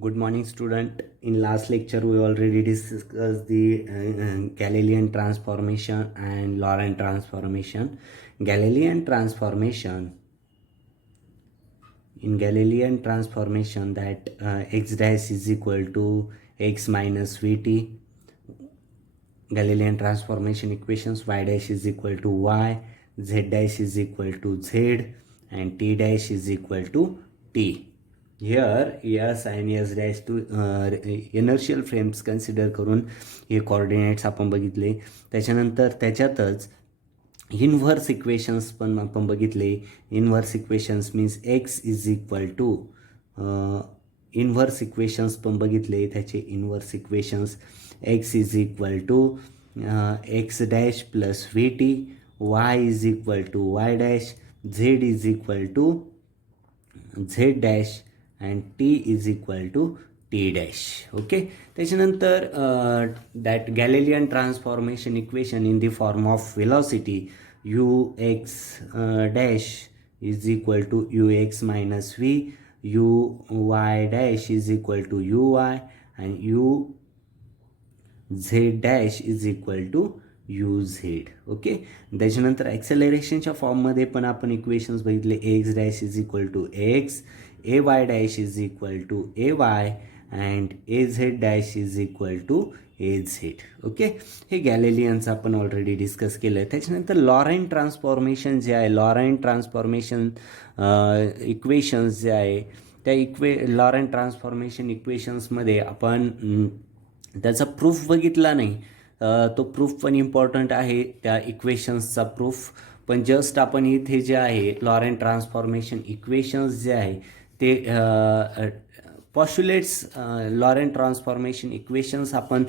Good morning, student. In last lecture, we already discussed the Galilean transformation and Laurent transformation. Galilean transformation. In Galilean transformation, that x dash is equal to x minus vt. Galilean transformation equations: y dash is equal to y, z dash is equal to z, and t dash is equal to t. Here S and S dash to inertial frames consider करून हे coordinates आपण बघितले. त्याच्यानंतर त्याच्यातच inverse equations पण आपण बघितले. Inverse equations means X is equal to inverse equations पण बघितले. त्याचे inverse equations X is equal to x dash plus V T, Y is equal to Y dash, Z is equal to Z dash and t is equal to t dash. Okay, त्याच्यानंतर that Galilean transformation equation in the form of velocity ux dash is equal to ux minus v, uy dash is equal to uy, and uz dash is equal to uz. Okay, त्याच्यानंतर ॲक्सेलरेशनच्या फॉर्ममध्ये पण आपण equations बघितले. X dash is equal to X, ay dash is equal to ay, and az dash is equal to az. Okay, हे गॅलिलियनचं आपण already discuss केलं. त्याच्यानंतर लॉरेंट ट्रान्सफॉर्मेशन जे आहे, लॉरेंट ट्रान्सफॉर्मेशन इक्वेशन्स जे आहे, त्या लॉरेंट ट्रान्सफॉर्मेशन इक्वेशन्समध्ये आपण त्याचा प्रूफ बघितला नाही. तो प्रूफ पण इम्पॉर्टंट आहे, त्या इक्वेशन्सचा प्रूफ. पण जस्ट आपण इथे जे आहे लॉरेंट ट्रान्सफॉर्मेशन इक्वेशन्स जे आहे ते पॉश्युलेट्स, लॉरेंट ट्रान्सफॉर्मेशन इक्वेशन्स आपण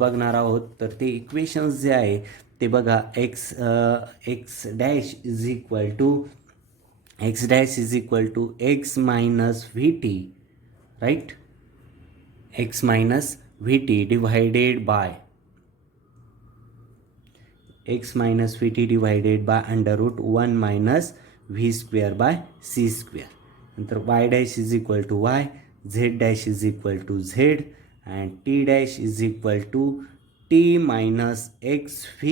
बघणार आहोत. तर ते इक्वेशन्स जे आहे ते बघा. X dash is equal to X minus V T, right, X minus V T divided by x minus vt divided by under root 1 minus v square by c square. नंतर y dash is equal to y, z dash is equal to z, and t dash is equal to t minus xv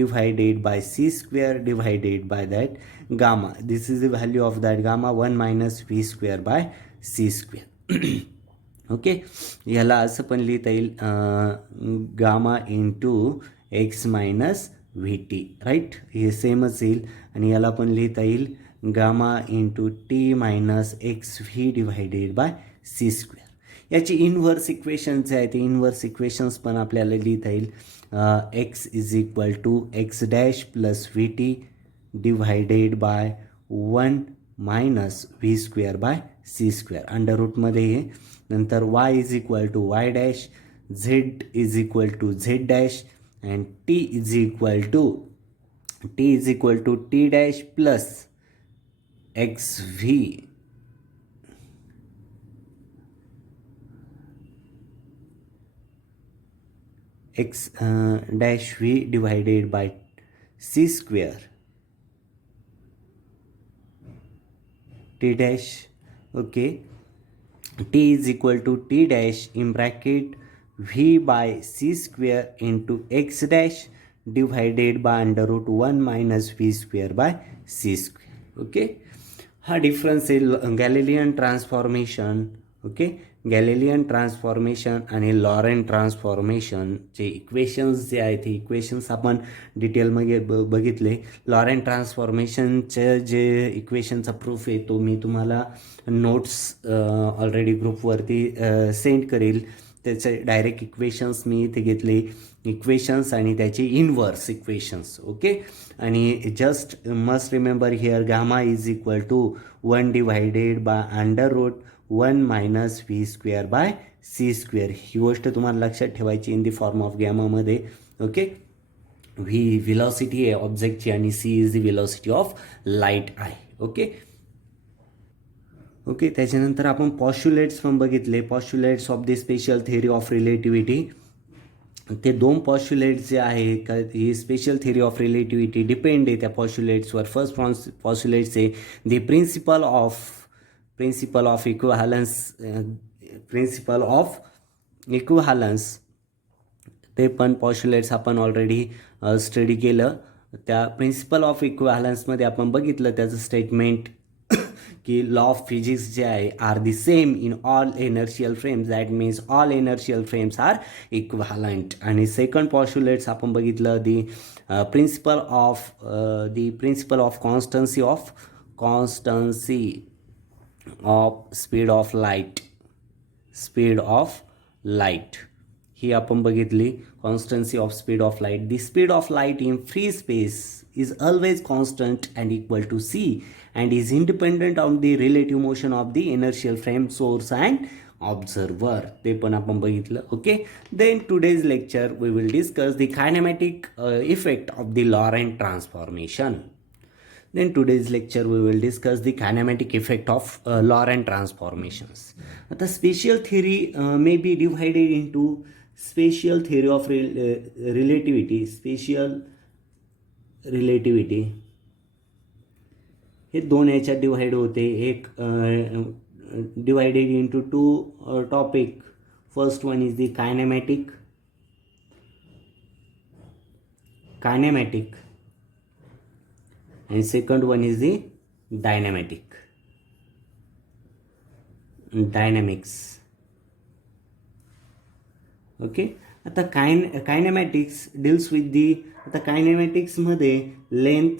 divided by c square divided by that gamma. This is the value of that gamma, 1 minus v square by c square. Okay, याला असं पण लिहिता येईल gamma into x minus V T, right, हे सेमच येईल. आणि याला पण लिहिता येईल gamma into t minus x v divided by C square. याची इनव्हर्स इक्वेशन्स जे आहे ते इनव्हर्स इक्वेशन्स पण आपल्याला लिहिता येईल. X is equal to x dash plus V T divided by 1 minus V square by C square under रूटमध्ये हे. नंतर y is equal to Y dash, Z is equal to Z dash, and t is equal to t dash plus xv x dash v divided by c square t dash. okay, t is equal to t dash in bracket v by c square into x dash divided by under root 1 minus v square by c square. Okay, हा difference आहे गॅलिलियन transformation. Okay, गॅलिलियन transformation आणि Laurent ट्रान्सफॉर्मेशनचे equations जे आहेत ते equations आपण डिटेलमध्ये बघितले. Laurent ट्रान्सफॉर्मेशनचे जे इक्वेशनचा प्रूफ आहे तो मी तुम्हाला नोट्स ऑलरेडी ग्रुपवरती सेंड करेल. त्याचे डायरेक्ट इक्वेशन्स मी इथे घेतले, इक्वेशन्स आणि त्याचे इनव्हर्स इक्वेशन्स. ओके, आणि just must remember here gamma is equal to 1 divided by under root 1 minus V square by C square. ही गोष्ट तुम्हाला लक्षात ठेवायची इन दी फॉर्म ऑफ गॅमामध्ये. ओके, व्ही व्हेलॉसिटी आहे ऑब्जेक्टची आणि c is the velocity of light आहे. ओके ओके, त्याच्यानंतर आपण पॉश्युलेट्स पण बघितले. Postulates of the special theory of relativity. ते दोन पॉश्युलेट्स जे आहे का, ही special theory of relativity depend आहे त्या पॉश्युलेट्सवर. फर्स्ट पॉश्युलेट्स आहे the principle of equivalence principle of equivalence, ते पण पॉश्युलेट्स आपण ऑलरेडी स्टडी केलं. त्या प्रिन्सिपल ऑफ इक्विव्हॅलन्समध्ये आपण बघितलं त्याचं स्टेटमेंट की लॉ ऑफ फिजिक्स जे आहे are the same in all inertial frames, that means all inertial frames are equivalent. आणि सेकंड पॉश्युलेट्स आपण बघितलं the principle of constancy of speed of light ही आपण बघितली. Constancy of speed of light, the speed of light in free space is always constant and equal to c and is independent of the relative motion of the inertial frame, source and observer. ते पण आपण बघितलं. Okay, then today's lecture we will discuss the kinematic effect of the Lorentz transformation. Then today's lecture we will discuss the kinematic effect of Lorentz transformations. The spatial theory may be divided into spatial theory of relativity, spatial relativity हे दोन याच्यात divide होते. एक divided into two topic. First one is the kinematic and second one is the dynamics. Okay, आता कायनेमॅटिक्स deals with the, आता कायनेमॅटिक्स मध्ये length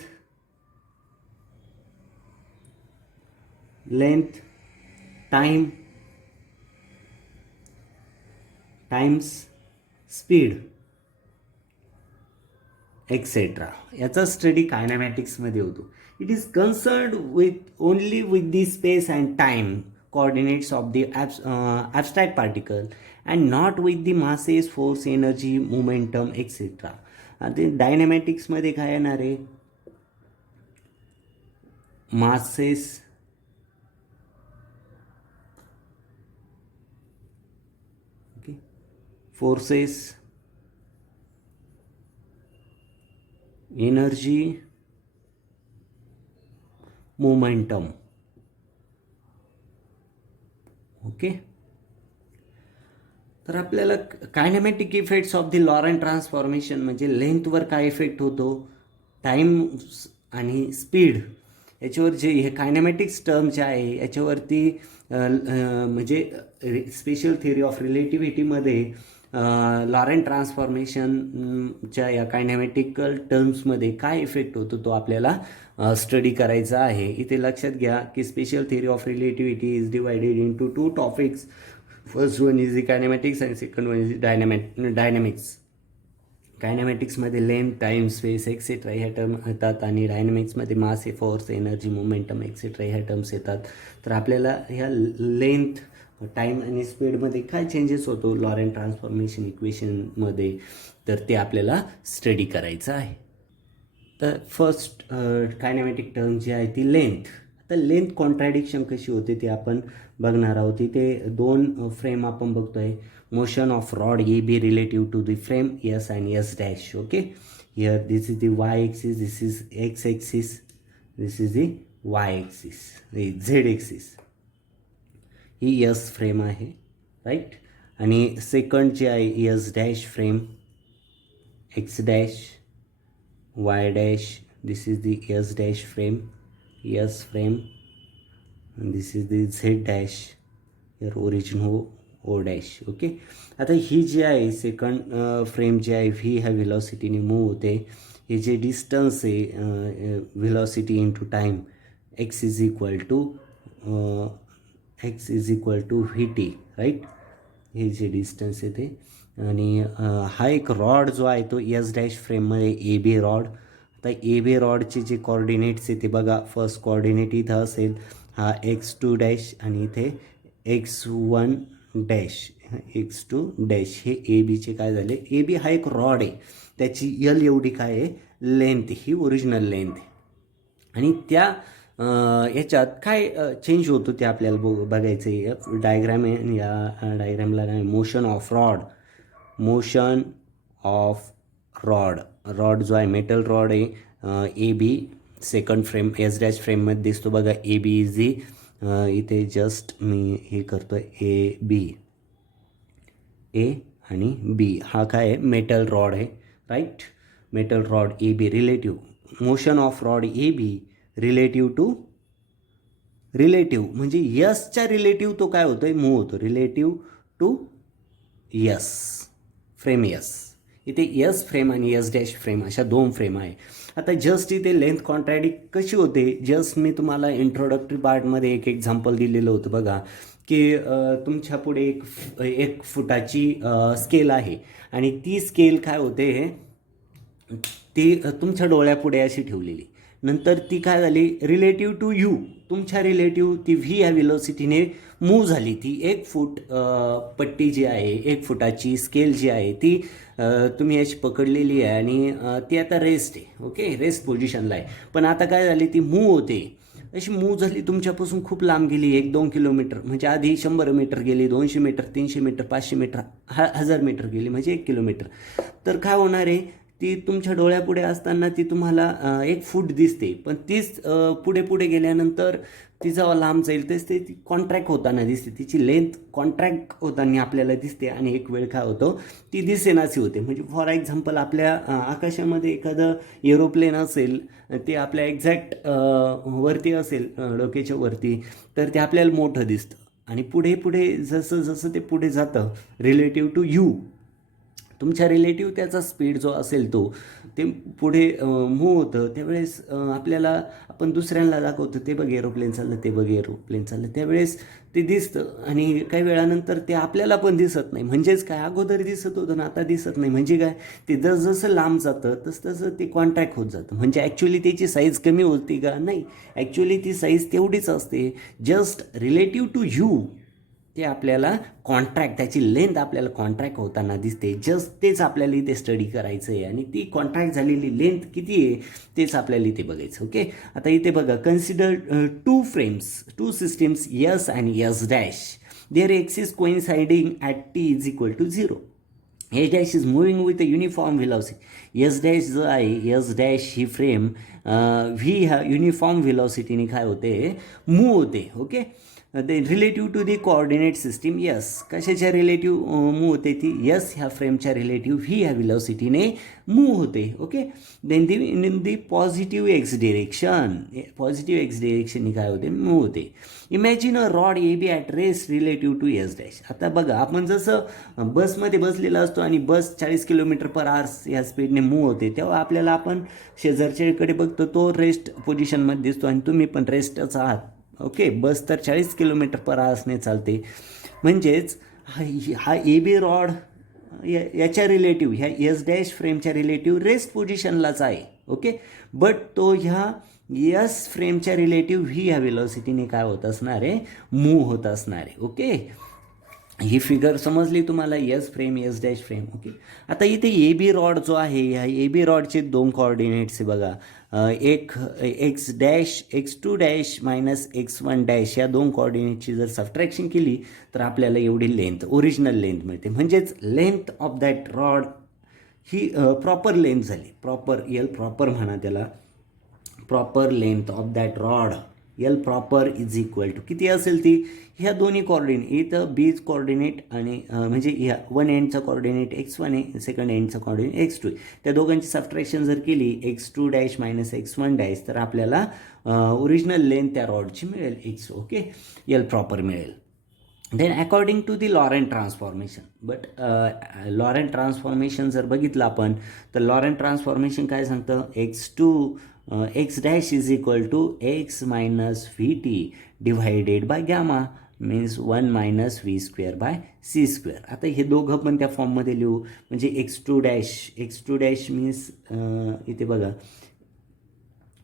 times speed etcetera याचा study कायनेमॅटिक्समध्ये होतो. It is concerned only with the space and time coordinates of the abstract particle and not with the masses, force, energy, momentum etcetera. आता डायनॅमॅटिक्समध्ये काय येणार आहे? Masses, forces, energy, momentum. Okay, तर आपल्याला kinematic effects of the Laurent transformation म्हणजे लेंथवर काय effect होतो, time आणि स्पीड याच्यावर जे हे कायनेमॅटिक्स टर्म जे आहे याच्यावरती म्हणजे स्पेशल थिअरी ऑफ रिलेटिव्हिटीमध्ये लॉरेंट ट्रान्सफॉर्मेशनच्या या कायनेमॅटिकल टर्म्समध्ये काय इफेक्ट होतो तो आपल्याला स्टडी करायचा आहे. इथे लक्षात घ्या की special theory of relativity is divided into two topics. First one is the kinematics and second one is dynamics. कायनेमॅटिक्समध्ये लेंथ, टाइम, स्पेस एक्सेट्रा ह्या टर्म येतात आणि डायनॅमिक्समध्ये mass, force, energy, momentum etcetera ह्या टर्म्स येतात. तर आपल्याला ह्या लेंथ, टाईम आणि स्पीडमध्ये काय चेंजेस होतो लॉरेंट ट्रान्सफॉर्मेशन इक्वेशनमध्ये, तर ते आपल्याला स्टडी करायचं आहे. तर फर्स्ट कायनेमॅटिक टर्म जी आहे ती लेंथ. आता लेंथ कॉन्ट्रॅडिक्शन कशी होते ते आपण बघणार आहोत. इथे दोन फ्रेम आपण बघतोय. Motion of rod A B relative to the frame S and S dash. Okay, here this is the Y axis, this is X axis, this is the Y axis, Z axis. ही S frame आहे, right. आणि second जे आहे S dash frame, X dash, Y dash, this is the S dash frame, S frame, this is the Z dash, here origin O dash. Okay, आता ही जी आहे second frame जी आहे ही ह्या व्हेलॉसिटीने move होते. हे जे डिस्टन्स आहे velocity into time, X is equal to V T, right. हे जे डिस्टन्स आहे ते. आणि हा एक रॉड जो आहे तो एस डॅश फ्रेममध्ये ए बी रॉड. आता ए बी रॉडचे जे कॉर्डिनेट्स आहे ते बघा. फर्स्ट कॉर्डिनेट इथं असेल हा x2 डॅश आणि इथे x1 डॅश, x2 डॅश. हे ए बीचे काय झाले, ए बी हा एक रॉड आहे, त्याची यल एवढी काय आहे लेंथ, ही ओरिजिनल लेंथ आहे. आणि त्या याच्यात काय चेंज होतो ते आपल्याला बघायचं आहे. डायग्राम आहे, या डायग्रामला मोशन ऑफ रॉड जो आहे मेटल रॉड आहे A B second frame S dash फ्रेममध्ये दिसतो बघा. ए बी इज दी इथे जस्ट मी हे करतो आहे ए आणि बी हा काय आहे मेटल रॉड आहे right. Metal rod A B relative motion of rod A B relative म्हणजे यसच्या रिलेटिव्ह तो काय होतो आहे मूव्ह होतो relative to S frame S. इथे यस फ्रेम आणि यस डॅश फ्रेम अशा दोन फ्रेम आहे. आता जस्ट इथे लेंथ कॉन्ट्रॅडिक्ट कशी होते जस्ट मी तुम्हाला इंट्रोडक्टरी पार्टमध्ये एक एक्झाम्पल दिलेलं होतं बघा की तुमच्या पुढे एक फुटाची स्केल आहे आणि ती स्केल काय होते ती तुमच्या डोळ्यापुढे अशी ठेवलेली. नंतर ती काय झाली रिलेटिव्ह टू यू तुमच्या रिलेटिव्ह ती व्ही ह्या व्हेलॉसिटीने मूव्ह झाली. ती 1 फूट पट्टी जी आहे 1 फुटाची स्केल जी आहे ती तुम्ही अशी पकडलेली आहे आणि ती आता रेस्ट आहे ओके रेस्ट पोझिशनला आहे. पण आता काय झाली ती मूव्ह होते अशी मूव्ह झाली तुमच्यापासून खूप लांब गेली 1-2 किलोमीटर म्हणजे आधी 100 मीटर गेली 200 मीटर 300 मीटर 500 मीटर 1000 मीटर गेली म्हणजे 1 किलोमीटर. तर काय होणार आहे ती तुमच्या डोळ्यापुढे असताना ती तुम्हाला 1 फूट दिसते पण तीच पुढे पुढे गेल्यानंतर ती जेव्हा लांब जाईल तेच ती कॉन्ट्रॅक्ट होताना दिसते तिची लेंथ कॉन्ट्रॅक्ट होताना आपल्याला दिसते आणि एक वेळ काय होतो ती दिसेनाशी होते. म्हणजे फॉर एक्झाम्पल आपल्या आकाशामध्ये एखादं एरोप्लेन असेल ते आपल्या एक्झॅक्ट वरती असेल डोक्याच्या वरती तर ते आपल्याला मोठं दिसतं आणि पुढे पुढे जसं जसं ते पुढे जातं रिलेटिव्ह टू यू तुमच्या रिलेटिव्ह त्याचा स्पीड जो असेल तो ते पुढे मूव्ह होतं त्यावेळेस आपल्याला आपण दुसऱ्यांना दाखवतो ते बघ एरोप्लेन चाललं ते बघ एरोप्लेन चाललं त्यावेळेस ते दिसतं आणि काही वेळानंतर ते आपल्याला पण दिसत नाही. म्हणजेच काय अगोदर दिसत होतं ना आता दिसत नाही म्हणजे काय ते जसं लांब जातं तसं ते कॉन्ट्रॅक्ट होत जातं. म्हणजे ॲक्च्युली त्याची साईज कमी होती का नाही ॲक्च्युली ती साईज तेवढीच असते जस्ट रिलेटिव्ह टू यू ते आपल्याला कॉन्ट्रॅक्ट त्याची लेंथ आपल्याला कॉन्ट्रॅक्ट होताना दिसते जस्ट तेच आपल्याला इथे स्टडी करायचं आहे आणि ती कॉन्ट्रॅक्ट झालेली लेंथ किती आहे तेच आपल्याला इथे बघायचं ओके. आता इथे बघा consider 2 systems S and S dash their axis coinciding at t is equal to 0. S dash is moving with a uniform velocity S dash जो आहे यस डॅश ही फ्रेम व्ही ह्या युनिफॉर्म व्हेलॉसिटीने काय होते मूव्ह होते okay. Relative to the coordinate system S कशाच्या relative move होते ती यस ह्या फ्रेमच्या रिलेटिव्ह व्ही ह्या व्हेलॉसिटीने मूव्ह होते okay. Then in the positive x डिरेक्शनने काय होते मूव्ह होते. Imagine a rod A B at rest relative to S dash. आता बघा आपण जसं बसमध्ये बसलेला असतो आणि बस 40 किलोमीटर पर आवर्स या स्पीडने मूव्ह होते तेव्हा आपल्याला आपण शेजारच्याकडे बघतो तो रेस्ट पोझिशनमध्ये दिसतो आणि तुम्ही पण रेस्टच आहात ओके. बस तर 40 किलोमीटर पर आवर्सने चालते म्हणजेच हा ए बी रॉड याच्या रिलेटिव्ह ह्या यस डॅश फ्रेमच्या रिलेटिव्ह रेस्ट पोझिशनलाच आहे ओके. बट तो ह्या यस फ्रेमच्या रिलेटिव्ह व्ही ह्या व्हेलॉसिटीने काय होत असणार आहे मूव्ह होत असणार आहे ओके. ही फिगर समजली तुम्हाला yes frame yes dash frame okay. आता इथे ए बी रॉड जो आहे ह्या ए बी रॉडचे 2 कॉर्डिनेट्स आहे बघा एक x dash x2 dash minus x1 dash या 2 कॉर्डिनेटची जर सबट्रॅक्शन केली तर आपल्याला एवढी लेंथ ओरिजिनल लेंथ मिळते. म्हणजेच लेंथ ऑफ दॅट रॉड ही प्रॉपर लेंथ झाली प्रॉपर म्हणा त्याला proper length of that rod L proper is equal to किती असेल ती ह्या दोन्ही कॉर्डिनेट इथं बीज कॉर्डिनेट आणि म्हणजे ह्या 1 एंडचा कॉर्डिनेट x1 आहे सेकंड एंडचा कॉर्डिनेट x2 आहे त्या दोघांची सबट्रॅक्शन जर केली x2 dash minus x1 dash तर आपल्याला ओरिजिनल लेंथ त्या रॉडची मिळेल x ओके एल प्रॉपर मिळेल. Then according to the Lorentz transformation but Lorentz transformation जर बघितलं आपण तर लॉरेंट ट्रान्सफॉर्मेशन काय सांगतं x dash is equal to x minus V T divided by gamma means 1 minus V square by C square. आता हे दोघं पण त्या फॉर्ममध्ये लिहू म्हणजे x2 डॅश मीन्स इथे बघा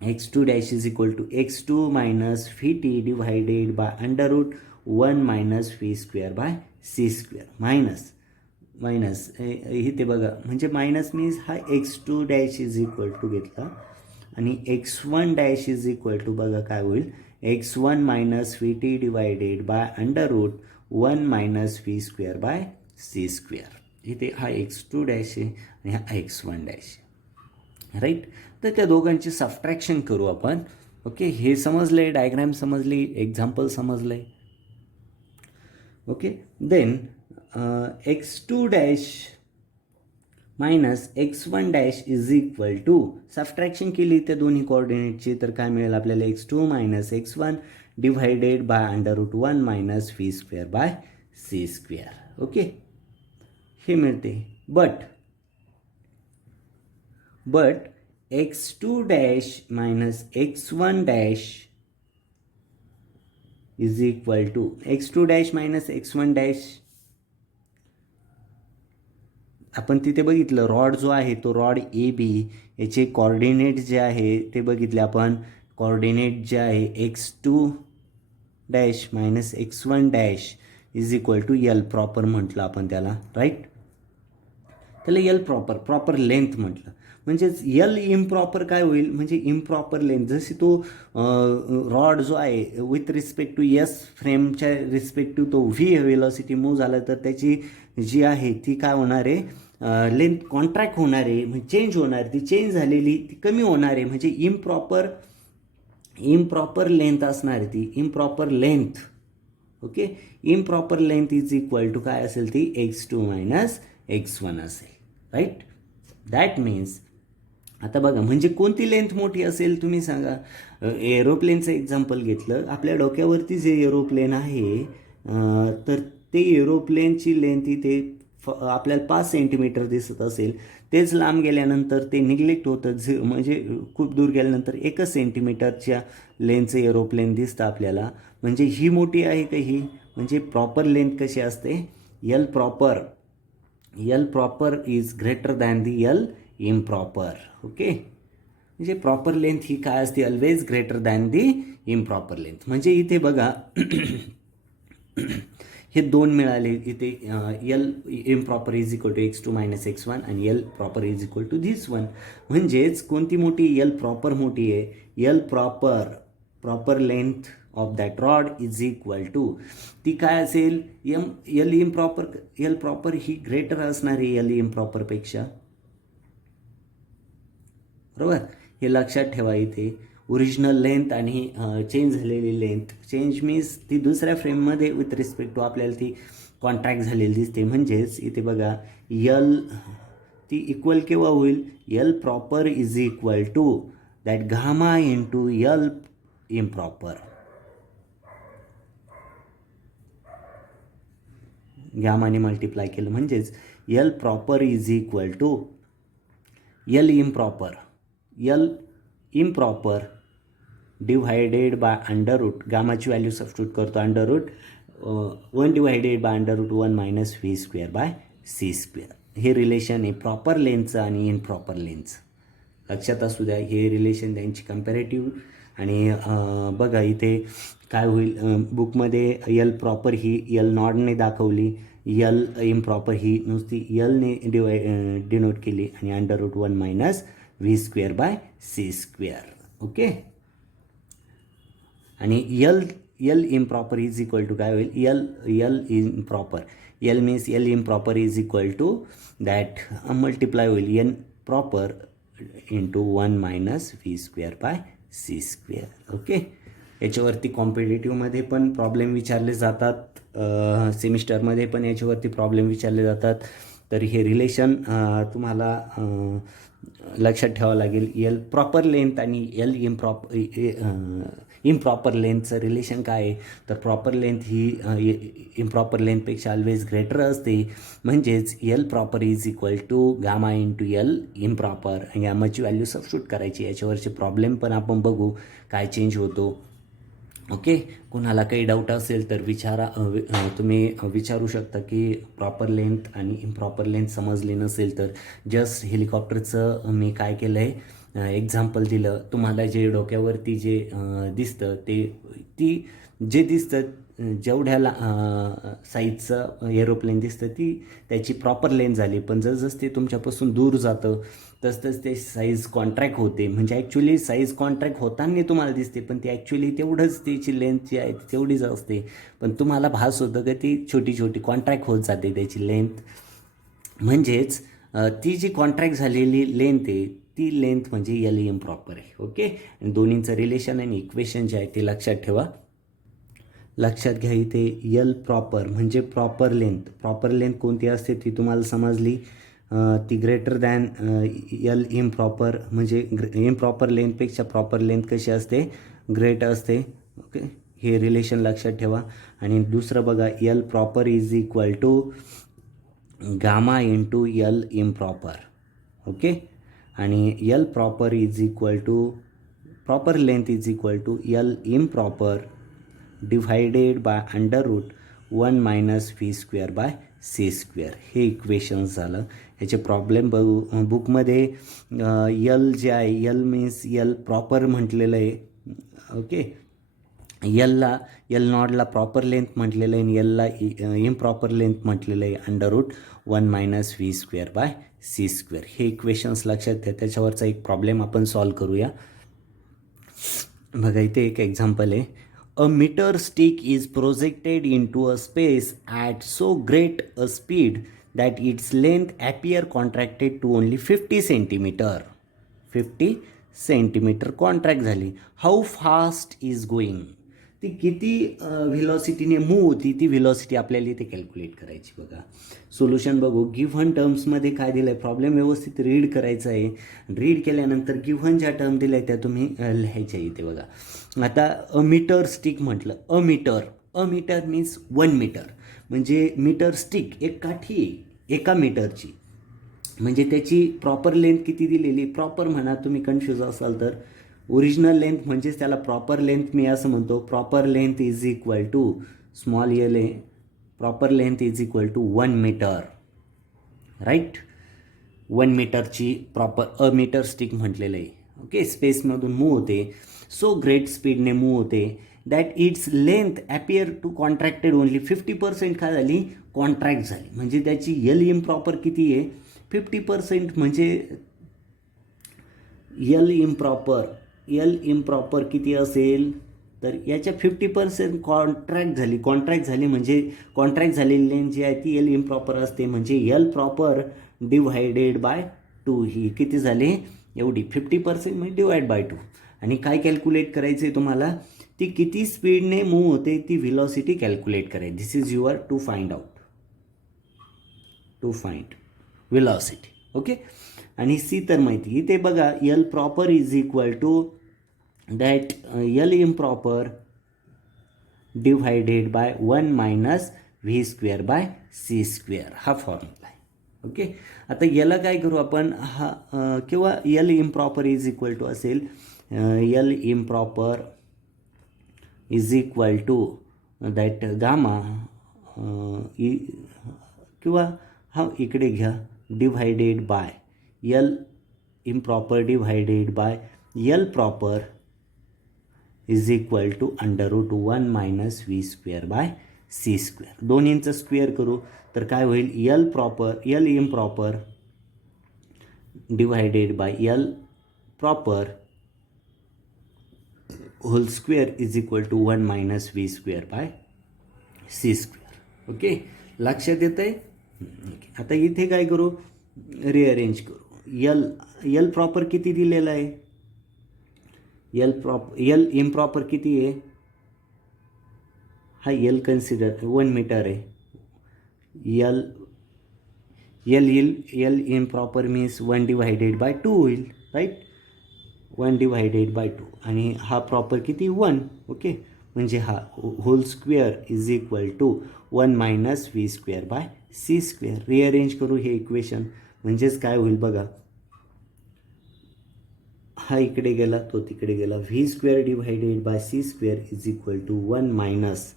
x2 dash is equal to x2 minus V T divided by under root 1 minus V square by C square minus इथे बघा म्हणजे मायनस मीन्स हा x2 dash is equal to घेतला आणि x1 dash is equal to बघा काय होईल x1 minus V T divided by under root 1 minus V square by C square. इथे हा x2 डॅश आहे आणि हा x1 डॅश आहे राईट. तर त्या दोघांची सबट्रॅक्शन करू आपण ओके, हे समजले, डायग्राम समजली, एक्झाम्पल समजले. Okay, then x2 dash minus x1 dash is equal to, subtraction केली त्या दोन्ही कोऑर्डिनेटची, तर काय मिळेल आपल्याला, x2 minus x1 divided by √1 minus V square by C square. Okay, हे मिळते. But x2 dash minus x1 dash is equal to, x2 dash minus x1 dash आपण तिथे बघितलं, रॉड जो आहे तो रॉड ए बी, याचे कॉर्डिनेट जे आहे ते बघितले आपण. कॉर्डिनेट जे आहे x2 dash minus x1 dash is equal to L proper म्हटलं आपण त्याला, राईट. त्याला यल प्रॉपर लेंथ म्हटलं. म्हणजेच यल इम्प्रॉपर काय होईल, म्हणजे इम्प्रॉपर लेंथ. जशी तो रॉड जो आहे विथ रिस्पेक्ट टू एस फ्रेमच्या रिस्पेक्टिव्ह तो व्ही वेलॉसिटी मूव्ह झाला, तर त्याची जी आहे ती काय होणार आहे, लेंथ कॉन्ट्रॅक्ट होणार आहे, म्हणजे चेंज होणार. ती चेंज झालेली ती कमी होणार आहे, म्हणजे इम्प्रॉपर लेंथ असणार आहे ती, improper length. Okay, improper length is equal to काय असेल ती, x2 मायनस x1 असेल, राईट. दॅट मीन्स आता बघा, म्हणजे कोणती लेंथ मोठी असेल तुम्ही सांगा. एरोप्लेनचं एक्झाम्पल घेतलं, आपल्या डोक्यावरती जे एरोप्लेन आहे, तर ते एरोप्लेनची लेंथ इथे आपल्याला 5 सेंटीमीटर दिसत असेल, तेच लांब गेल्यानंतर ते निग्लेक्ट होतं, म्हणजे खूप दूर गेल्यानंतर 1 सेंटीमीटरच्या लेंथचं एरोप्लेन दिसतं आपल्याला. म्हणजे ही मोठी आहे का ही, म्हणजे प्रॉपर लेंथ कशी असते, L proper is greater than the L improper. Okay, म्हणजे प्रॉपर लेंथ ही काय असते, always greater than the improper length. म्हणजे इथे बघा हे दोन मिळाले इथे, L improper is equal to x2 minus x1 आणि L proper is equal to this one. म्हणजेच कोणती मोठी, यल प्रॉपर मोठी आहे. L proper length of that rod is equal to, ती काय असेल, यल प्रॉपर ही ग्रेटर असणार आहे यल इम्प्रॉपरपेक्षा, बरोबर. हे लक्षात ठेवा. इथे ओरिजिनल लेंथ आणि चेंज झालेली लेंथ, चेंज मीन्स ती दुसऱ्या फ्रेममध्ये विथ रिस्पेक्ट टू आपल्याला ती कॉन्ट्रॅक्ट झालेली दिसते. म्हणजेच इथे बघा, यल ती इक्वल केव्हा होईल, L proper is equal to that gamma into L improper. गामाने मल्टिप्लाय केलं म्हणजेच L proper is equal to L improper divided by under root, गामाची व्हॅल्यू सबस्टिट्यूट करतो, under root 1 divided by √1 minus V square by C square. हे relation आहे proper लेंथचं आणि improper लेंथचं, लक्षात असू द्या. हे रिलेशन त्यांची कम्पॅरेटिव्ह. आणि बघा इथे काय होईल, बुकमध्ये यल प्रॉपर ही यल नॉडने दाखवली, यल इम्प्रॉपर ही नुसती यलने डिनोट केली, आणि √1 minus V square by C square. Okay, आणि L improper is equal to काय होईल, L improper, L means L improper is equal to that multiply होईल n proper into 1 minus V square by C square. Okay, याच्यावरती कॉम्पिटेटिव्हमध्ये पण problem विचारले जातात, सेमिस्टरमध्ये पण याच्यावरती प्रॉब्लेम विचारले जातात. तर हे रिलेशन तुम्हाला लक्षात ठेवावं लागेल. यल प्रॉपर लेंथ आणि यल इम्प्रॉपर लेंथचं रिलेशन काय आहे, तर प्रॉपर लेंथ ही इम्प्रॉपर लेंथपेक्षा ऑलवेज ग्रेटर असते. म्हणजेच L proper is equal to gamma into L improper, आणि गामाची व्हॅल्यू सबस्टिट्यूट करायची. याच्यावरचे प्रॉब्लेम पण आपण बघू काय चेंज होतो. ओके, कोणाला काही डाऊट असेल तर तुम्ही विचारू शकता की प्रॉपर लेंथ आणि इम्प्रॉपर लेंथ समजली नसेल तर. जस्ट हेलिकॉप्टरचं मी काय केलं आहे, एक्झाम्पल दिलं. तुम्हाला जे डोक्यावरती जे दिसतं जे दिसतं जेवढ्याला साईजचं एरोप्लेन दिसतं त्याची प्रॉपर लेंथ झाली. पण जसं ते तुमच्यापासून दूर जातं तसंच ते साईज कॉन्ट्रॅक्ट होते. म्हणजे ॲक्च्युली साईज कॉन्ट्रॅक्ट होताना तुम्हाला दिसते, पण ती ॲक्च्युली तेवढंच त्याची लेंथ जी आहे तेवढीच असते. पण तुम्हाला भास होतं की ती छोटी कॉन्ट्रॅक्ट होत जाते त्याची लेंथ. म्हणजेच ती जी कॉन्ट्रॅक्ट झालेली लेंथ आहे ती लेंथ म्हणजे यल इम्प्रॉपर आहे. ओके, आणि दोन्हींचं रिलेशन आणि इक्वेशन जे आहे ते लक्षात ठेवा. लक्षात घ्या, इथे यल प्रॉपर म्हणजे प्रॉपर लेंथ कोणती असते ती तुम्हाला समजली. ती ग्रेटर दॅन यल इम्प्रॉपर म्हणजे इम्प्रॉपर लेंथपेक्षा प्रॉपर लेंथ कशी असते, ग्रेट असते. ओके, हे रिलेशन लक्षात ठेवा. आणि दुसरं बघा, L proper is equal to gamma into L improper. Okay, आणि L proper is equal to proper length is equal to L improper divided by under root 1 minus V square by C square. हे equations झालं. याचे problem बघू बुकमध्ये. L जे आहे, L means L proper म्हटलेलं आहे. ओके, यल नॉटला प्रॉपर लेंथ म्हटलेलं आहे आणि यलला इम्प्रॉपर लेंथ म्हटलेलं आहे under root 1 minus V square by C square. हे इक्वेशन्स लक्षात घ्या. त्याच्यावरचा एक प्रॉब्लेम आपण सॉल्व करूया. बघा, इथे एक एक्झाम्पल आहे. A meter stick is projected into a space at so great a speed that its length appear contracted to only 50 centimeter. 50 centimeter contract झाली. How fast is going? ती किती व्हेलॉसिटीने मूव्ह होती, ती व्हेलॉसिटी आपल्याला इथे कॅल्क्युलेट करायची. बघा, सोल्युशन बघू. गिव्हन टर्म्समध्ये काय दिलं आहे, प्रॉब्लेम व्यवस्थित रीड करायचा आहे. रीड केल्यानंतर गिव्हन ज्या टर्म दिल्या त्या तुम्ही लिहायच्या इथे. बघा, आता अ मीटर स्टिक म्हटलं. अ मीटर मीन्स 1 मीटर. म्हणजे मीटर स्टिक एक काठी आहे एका मीटरची, म्हणजे त्याची प्रॉपर लेंथ किती दिलेली. प्रॉपर म्हणा, तुम्ही कन्फ्यूज असाल तर. ओरिजिनल लेंथ म्हणजेच त्याला प्रॉपर लेंथ मी असं म्हणतो. Proper length is equal to small L A. Proper length is equal to 1 metre. Right, 1 मीटरची प्रॉपर अ मीटर स्टिक म्हटलेलं आहे. ओके, स्पेसमधून मूव्ह होते, सो ग्रेट स्पीडने मूव्ह होते that its length appear to contracted only 50%. काय झाली, contract झाली. म्हणजे त्याची यल इम्प्रॉपर किती आहे, 50%. म्हणजे यल इम्प्रॉपर किती असेल, तर याच्या 50% कॉन्ट्रॅक्ट झाली म्हणजे कॉन्ट्रॅक्ट झालेली लेंथ जी आहे ती यल इम्प्रॉपर असते. म्हणजे यल प्रॉपर डिव्हायडेड बाय 2. ही किती झाली, एवढी 50% म्हणजे डिवाइड बाय 2. आणि काय कॅल्क्युलेट करायचं आहे तुम्हाला, ती किती स्पीडने मूव्ह होते ती व्हेलॉसिटी कॅल्क्युलेट करायची. This is your to find velocity. Okay, आणि सी तर माहिती. इथे बघा, L proper is equal to that L improper divided by 1 minus V square by C square. हा फॉर्म्युला आहे. ओके, आता याला काय करू आपण, हा किंवा L improper is equal to असेल L improper is equal to that gamma किंवा हा इकडे घ्या, divided by L improper divided by L proper is equal to under root 1 minus V square by C square. दोन्हींचं square करू तर काय होईल, L improper divided by L proper whole square is equal to 1 minus V square by C square. Okay, लक्षात येतं आहे. आता इथे काय करू, रिअरेंज करू. यल प्रॉपर किती दिलेला आहे, यल इम्प्रॉपर किती आहे, हा यल कन्सिडर 1 मीटर आहे. L improper means 1 divided by 2 होईल. Right, 1 divided by 2. आणि हा प्रॉपर किती, 1. ओके, म्हणजे हा whole square is equal to 1 minus V square by C square. Rearrange करू हे इक्वेशन. म्हणजेच काय होईल बघा, हा इकडे गेला तो तिकडे गेला. V square divided by C square is equal to 1 minus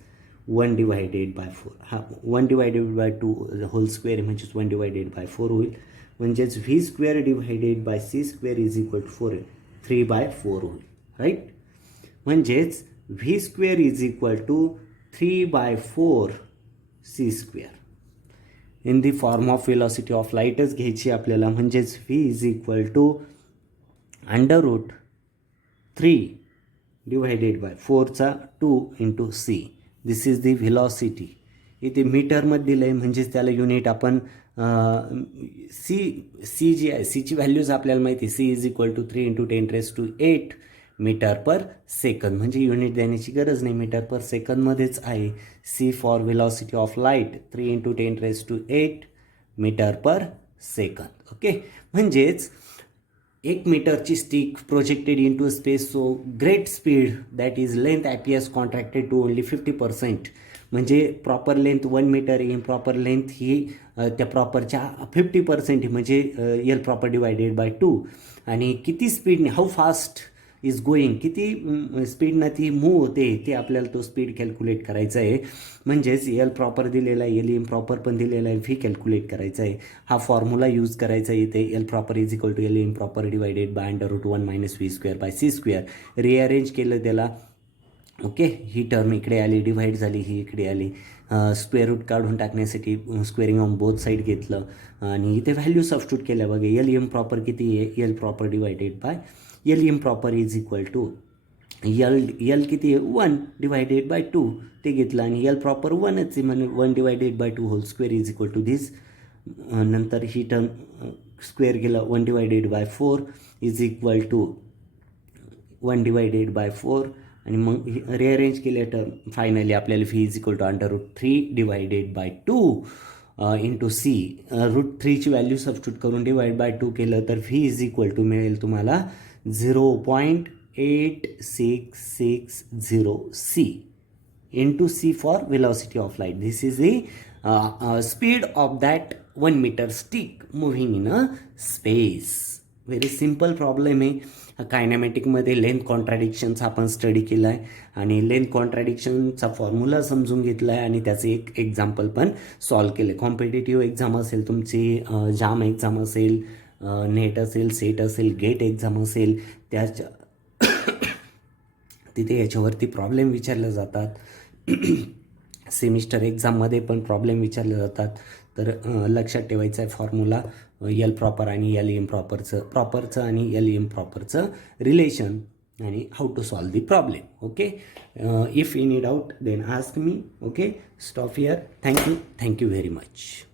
1 divided by 4. हा 1 डिवायडेड बाय 2 होल स्क्वेअर आहे, म्हणजेच 1 डिवायडेड बाय 4 होईल. म्हणजेच v square divided by C square is equal to 4 आहे, 3/4 होईल. राईट, म्हणजेच v square is equal to 3/4 c square. In the form of velocity of लाईटच घ्यायची आपल्याला. म्हणजेच v is equal to under root 3 divided by 4चा 2 into c. This is the velocity. इथे मीटरमध्ये दिलं आहे, म्हणजेच त्याला युनिट आपण सी जी आहे, सीची व्हॅल्यूज आपल्याला माहिती आहे, c is equal to 3 × 10⁸ metre per second, म्हणजे युनिट देण्याची गरज नाही, मीटर पर सेकंदमध्येच आहे. C for velocity of light 3 × 10⁸ metre per second. Okay, म्हणजेच 1 मीटरची stick projected into space so great speed that is length appears contracted to only 50%. म्हणजे proper length 1 metre आहे, प्रॉपर लेंथ ही त्या प्रॉपरच्या 50% म्हणजे एल प्रॉपर डिवायडेड बाय 2. आणि किती स्पीडने, हाऊ फास्ट इज गोईंग, किती स्पीडनं ती मूव्ह होते ते आपल्याला तो स्पीड कॅल्क्युलेट करायचा आहे. म्हणजेच एल प्रॉपर दिलेला आहे, एल इम्प्रॉपर पण दिलेला आहे, व्ही कॅल्क्युलेट करायचा आहे. हा फॉर्म्युला यूज करायचा आहे इथे, L proper is equal to L improper divided by √1 - v²/c². Rearrange केलं त्याला. ओके, ही टर्म इकडे आली, डिव्हाइड झाली, ही इकडे आली. स्क्वेअर रूट काढून टाकण्यासाठी स्क्वेअरिंग ऑन बोथ साईड घेतलं आणि इथे व्हॅल्यू सबस्टिट्यूट केल्या. बघा, एल इम्प्रॉपर किती आहे, L proper divided by L improper is equal to L किती आहे, 1 डिवायडेड बाय 2 ते घेतलं आणि एल प्रॉपर 1च आहे, म्हणजे 1 divided by 2 whole square is equal to this. नंतर ही टर्म स्क्वेअर केलं, 1 divided by 4 is equal to 1 divided by 4 आणि मग रिअरेंज केले टर्म. फायनली आपल्याला v is equal to √3 divided by 2 into c. √3ची व्हॅल्यू सबस्टिट्यूट करून डिवाइड बाय 2 केलं तर व्ही इज इक्वल टू मिळेल तुम्हाला 0.8660 C into c for velocity of light. This is the speed of that 1 meter stick moving in a space. Very simple problem आहे. कायनॅमॅटिकमध्ये length कॉन्ट्रॅडिक्शनचा आपण study केला आहे आणि लेंथ कॉन्ट्रॅडिक्शनचा फॉर्म्युला समजून घेतला आहे आणि त्याचं एक एक्झाम्पल पण सॉल्व केलं आहे. कॉम्पिटेटिव्ह एक्झाम असेल तुमची, जाम एक्झाम असेल, नेट असेल, सेट असेल, गेट एक्झाम असेल, त्याच्या तिथे याच्यावरती प्रॉब्लेम विचारले जातात. सेमिस्टर एक्झाममध्ये पण प्रॉब्लेम विचारले जातात. तर लक्षात ठेवायचं आहे फॉर्म्युला, एल प्रॉपर आणि एल प्रॉपरचं आणि एल इम्प्रॉपरचं रिलेशन आणि how to solve the problem. Okay, if any doubt then ask me. Okay, stop here. Thank you very much.